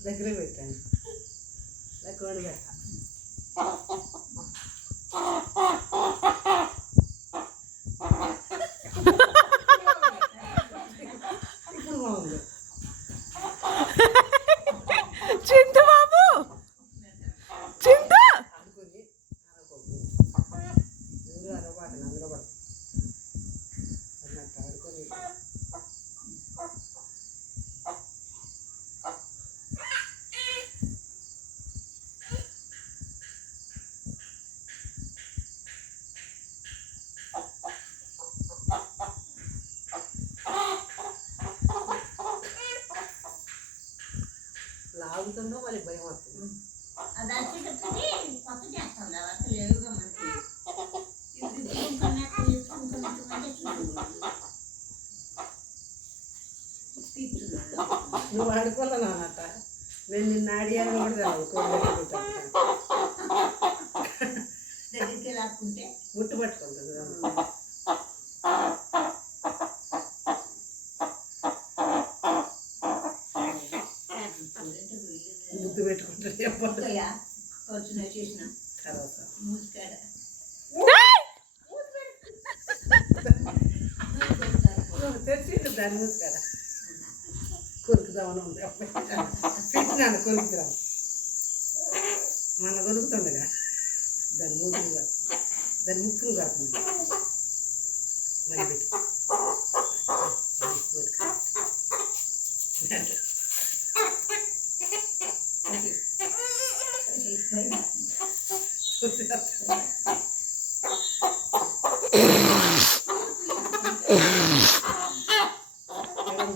దగ్గర పెట్టండి కోడి పెట్ట ఇప్పుడు బాగుంది చింటూ బాబు చింటూ అనుకుని ఊరు అరబాటు అందులో పడు అన్నట్టు ఆడుకొని లాగుతుందో వాళ్ళకి భయం వస్తుంది అది వచ్చేటప్పటికి కొత్త చేస్తాం కదా అసలు లేవుగా మనకి నువ్వు ఆడుకోలేను అన్నట నేను నిన్ను ఆడియాను కూడా తెలియదు కోడి దగ్గరికి లాక్కుంటే ముట్టు పట్టుకుంటుంది ముద్దు పెట్టుకుంటుంది ఎప్పుడు కొంచెం చేసిన తర్వాత మూతికాడ తెరిచి దాని మూతి కదా కొరుకుదామని ఉంది పెట్టినాను కొరుకుదాం మన కొరుకుతుండగా దాని మూతులు కాదు దాని ముక్కులు కాకుండా మరి పెట్టి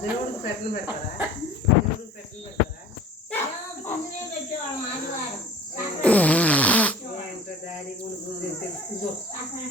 దేవుడికి పెట్టలు పెడతారా దేవుడికి పెట్టలు పెడతారా పెట్టేవాళ్ళం ఆదివారం ఏంటో డాడీ కూడా పూజ తెలుసుకో అక్కడ